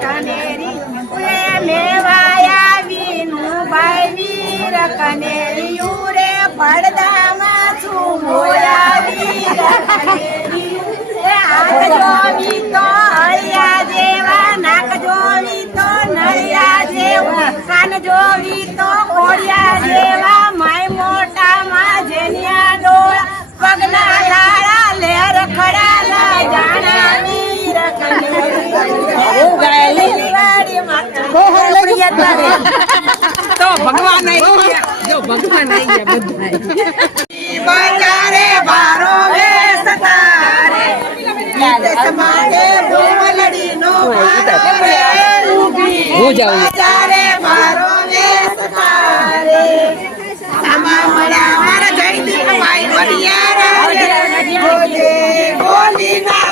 કનેરી લેવાયા વિનુભાઈ વીર કનેરી ઉરે પડદામાં છું મોયા વીર કનેરી હાથ જોવી તો હળિયા જેવા નાક જોવી તો નળિયા જેવા કાન જોવી તો કોળિયા જેવા માય મોટામાં જેનિયા ડોળા પગના લાડા લેર ખડાલા જાણા વીર કનેરી તો ભગવાન જો ભગવાન આવી ગયા બધા બજારે બારો વેસતારે સમાડે બોલડી નો હું જાઉં બજારે બારો વેસતારે સામા મળ્યા મારા જયદીપ ભાઈ વડિયા રે બોલી ના